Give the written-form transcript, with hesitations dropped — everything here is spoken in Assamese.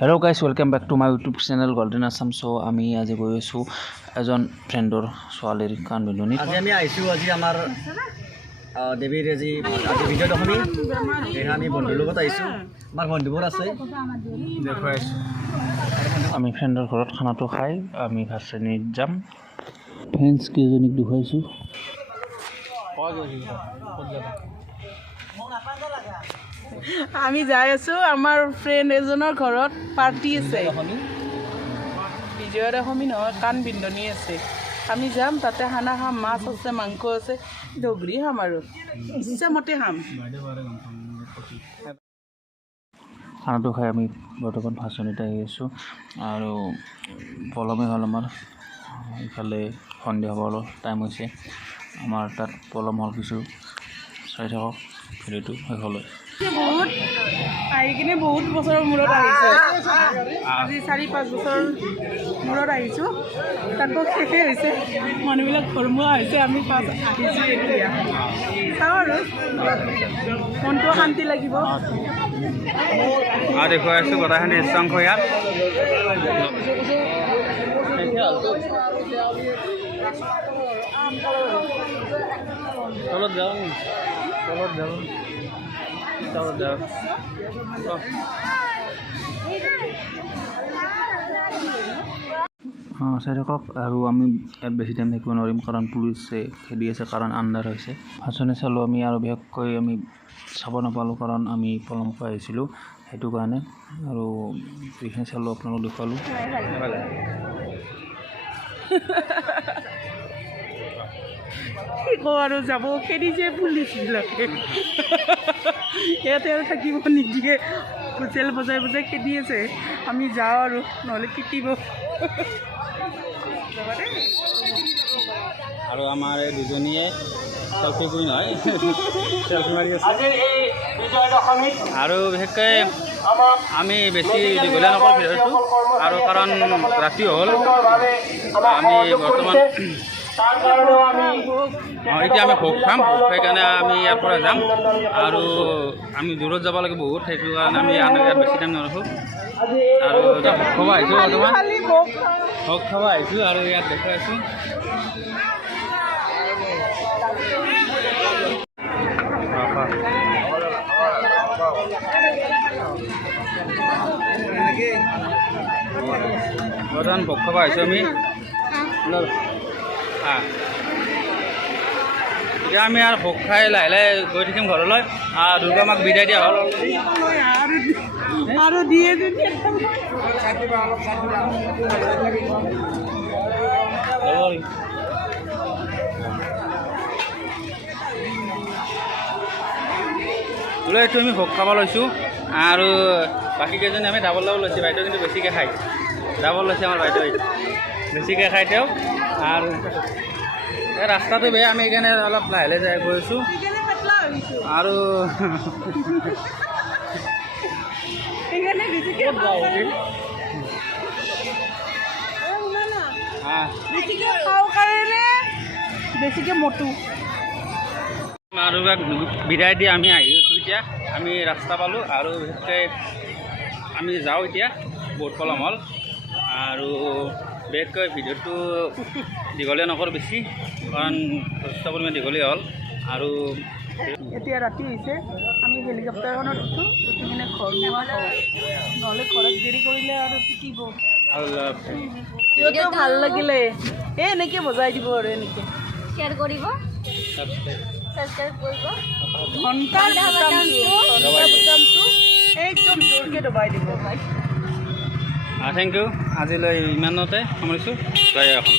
Hello' guys welcome back to my YouTube channel golden Assam. So' আমি আজি গৈ আছোঁ এজন ফ্ৰেণ্ডৰ ছোৱালীৰ কাণ বিন্ধনীত। আজি আমি আহিছোঁ আজি আমাৰ দেৱীৰ আজি বিজয় দশমী সেয়েহে আমি বন্ধুৰ লগত আহিছোঁ। আমাৰ বন্ধুবোৰ আছে দেখুৱাইছোঁ। আমি ফ্ৰেণ্ডৰ ঘৰত খানাটো খাই আমি ভাত শ্ৰেণীত যাম। ফ্ৰেণ্ডছ কেইজনীক দেখুৱাইছোঁ। আমি যাই আছোঁ আমাৰ ফ্ৰেণ্ড এজনৰ ঘৰত পাৰ্টি আছে। বিজয়া দশমী নহয়, কাণ বিন্ধনী আছে। আমি যাম তাতে খানা খাম, মাছ আছে, মাংস আছে, দগৰি খাম আৰু ইচ্ছামতে খাম। খানাটো খাই আমি বৰ্তমান ভাত শ্ৰেণীত আহি আছোঁ আৰু পলমে হ'ল আমাৰ। ইফালে সন্ধিয়া হ'ব অলপ টাইম হৈছে। আমাৰ তাত পলম হ'ল কিছু। চাই থাকক ভিডিঅ'টো শেষলৈ। বহুত আহি কিনে বহুত বছৰৰ মূৰত আহিছোঁ। আজি 4-5 বছৰ মূৰত আহিছোঁ। তাকো শেষে হৈছে, মানুহবিলাক ঘৰমুৱা হৈছে। আমি পাছ আহিছোঁ এতিয়া চাওঁ আৰু মনটো শান্তি লাগিব। দেখুৱাই আছোঁ গোটেইখিনি দৃশ্যাংশ ইয়াত। তলত যাওঁ চাই থাকক। আৰু আমি ইয়াত বেছি টাইম থাকিব নোৱাৰিম কাৰণ পুলিচে খেদি আছে, কাৰণ আন্ধাৰ হৈছে। ভাচনি চালোঁ আমি আৰু বিশেষকৈ আমি চাব নাপালোঁ কাৰণ আমি পলম পাই আহিছিলোঁ, সেইটো কাৰণে। আৰু যিখিনি চালোঁ আপোনালোক দেখুৱালোঁ। কি কওঁ আৰু যাব খেদিছে পুলিচবিলাকে। ইয়াতে আৰু থাকিব নিদিয়ে, হুইচেল বজাই বজাই খেদি আছে। আমি যাওঁ আৰু নহ'লে পিটিব। আৰু আমাৰ এই দুজনীয়ে চেলফি কুইন হয়, চেলফি মাৰি আছে। আৰু বিশেষকৈ আমি বেছি দীঘলীয়া নকৰোঁ ভিডিঅ'টো, আৰু কাৰণ ৰাতি হ'ল। আমি বৰ্তমান এতিয়া আমি ভোগ খাম, ভোগ খাই কাৰণে আমি ইয়াৰ পৰা যাম। আৰু আমি দূৰত যাব লাগে বহুত, সেইটো কাৰণে আমি ইয়াত বেছি টাইম নৰখোঁ। আৰু ভোগ খাব আহিছোঁ, বৰ্তমান ভোগ খাব আহিছোঁ আৰু ইয়াত দেখুৱাইছোঁ। বৰ্তমান ভোগ খাব আহিছোঁ আমি। এতিয়া আমি আৰু ভোগ খাই লাহে লাহে গৈ থাকিম ঘৰলৈ। দুৰ্গা মাক বিদায় দিয়া হ'ল আৰু দিয়ে বোলে এইটো আমি ভোগ খাব লৈছোঁ। আৰু বাকী কেইজনী আমি ডাবল লৈছোঁ। বাইদেউ কিন্তু বেছিকৈ খায়, ডাবল লৈছে আমাৰ বাইদেউ, বেছিকৈ খায় তেওঁ। আৰু এই ৰাস্তাটো বেয়া, আমি সেইকাৰণে অলপ লাহে লাহে যাই গৈ আছোঁ। আৰু বেছিকৈ মটো আৰু বিদায় দি আমি আহি আছোঁ। এতিয়া আমি ৰাস্তা পালোঁ আৰু বিশেষকৈ আমি যাওঁ এতিয়া, বহুত পলম হ'ল। আৰু বিশেষকৈ ভিডিঅ'টো দীঘলীয়া নকৰোঁ বেছি, কাৰণ যথেষ্ট পৰিমাণে দীঘলীয়া হ'ল। আৰু এতিয়া ৰাতি হৈছে, আমি হেলিকপ্টাৰখনত উঠোঁ, উঠি কিনে ঘৰমুৱা হওঁ, নহ'লে ঘৰত দেৰি কৰিলে আৰু পিটিব। সিহঁতেও ভাল লাগিলে, এনেকৈ বজাই দিব আৰু এনেকৈ শ্বেয়াৰ কৰিব, ছাবস্ক্ৰাইব কৰিব, ঘণ্টাৰ বুটামটো একদম জোৰকৈ দবাই দিব। Thank you. আজিলৈ ইমানতে সামৰিছোঁ। জয় অসম।